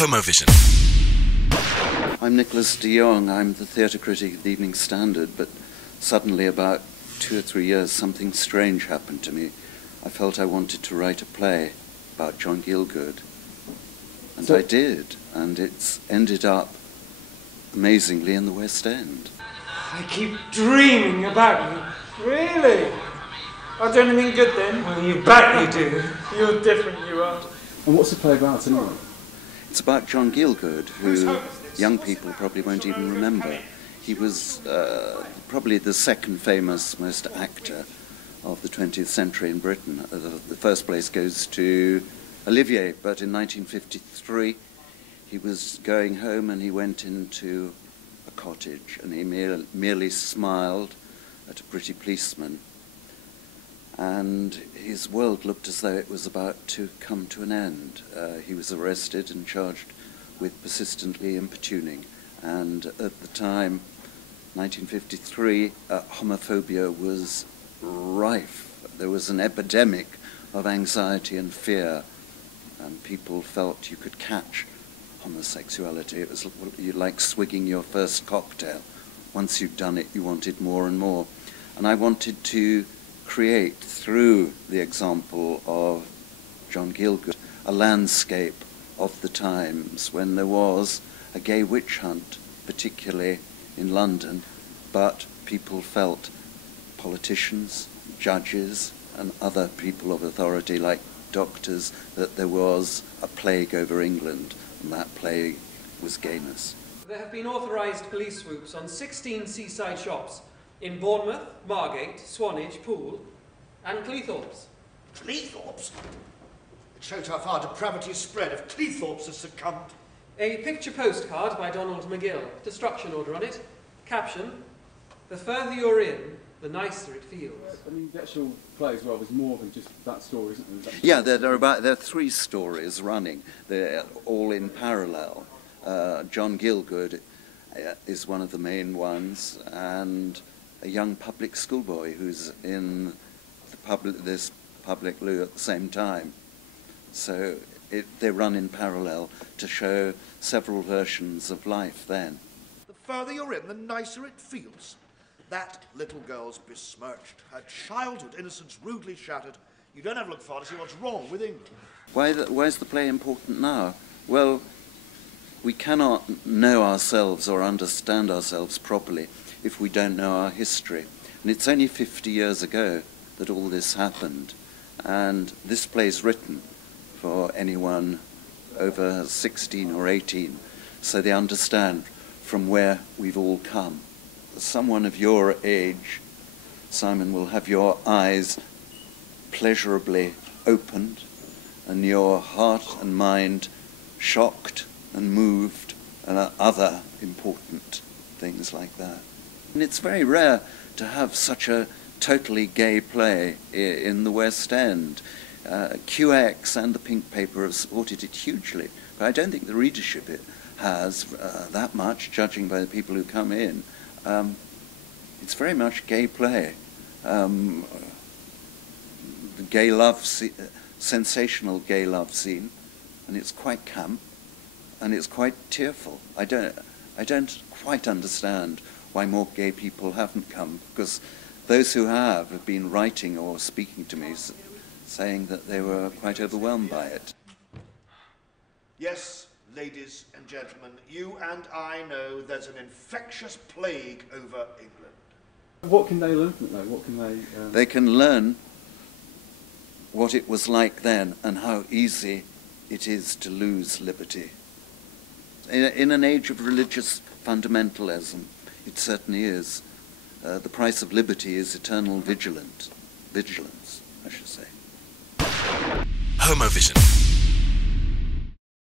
Homovision. I'm Nicholas de Jongh. I'm the theatre critic of the Evening Standard, but suddenly about 2 or 3 years something strange happened to me. I felt I wanted to write a play about John Gielgud, and I did, and it's ended up amazingly in the West End. I keep dreaming about you. Really? I'll do anything good then? Well, you bet you do. You're different, you are. And what's the play about anyway? It's about John Gielgud, who young people probably won't even remember. He was probably the second famous, most actor of the 20th century in Britain. The first place goes to Olivier, but in 1953 he was going home and he went into a cottage and he merely smiled at a pretty policeman, and his world looked as though it was about to come to an end. He was arrested and charged with persistently importuning, and at the time, 1953, homophobia was rife. There was an epidemic of anxiety and fear, and people felt you could catch homosexuality. It was like swigging your first cocktail. Once you'd done it, you wanted more and more. And I wanted to create, through the example of John Gielgud, a landscape of the times when there was a gay witch hunt, particularly in London, but people felt, politicians, judges, and other people of authority like doctors, that there was a plague over England, and that plague was gayness. There have been authorised police swoops on 16 seaside shops in Bournemouth, Margate, Swanage, Poole and Cleethorpes. Cleethorpes? It shows how far depravity has spread if Cleethorpes has succumbed. A picture postcard by Donald McGill, destruction order on it, caption, "The further you're in, the nicer it feels." I mean, the actual play as well was more than just that story, isn't it? Yeah, there are 3 stories running. They're all in parallel. John Gielgud is one of the main ones, and a young public schoolboy who's in this public loo at the same time. So they run in parallel to show several versions of life then. The further you're in, the nicer it feels. That little girl's besmirched, her childhood innocence rudely shattered. You don't have to look far to see what's wrong with England. Why is the play important now? Well, we cannot know ourselves or understand ourselves properly if we don't know our history. And it's only 50 years ago that all this happened. And this play's written for anyone over 16 or 18, so they understand from where we've all come. Someone of your age, Simon, will have your eyes pleasurably opened and your heart and mind shocked and moved, and other important things like that. And it's very rare to have such a totally gay play in the West End. QX and the Pink Paper have supported it hugely, but I don't think the readership it has that much, judging by the people who come in. It's very much gay play. The gay love sensational gay love scene, and it's quite camp, and it's quite tearful. I don't quite understand why more gay people haven't come, because those who have been writing or speaking to me saying that they were quite overwhelmed by it. Yes, ladies and gentlemen, you and I know there's an infectious plague over England. What can they learn from it, though? What can they... They can learn what it was like then and how easy it is to lose liberty. In an age of religious fundamentalism, it certainly is. The price of liberty is eternal vigilance, I should say. Homovision.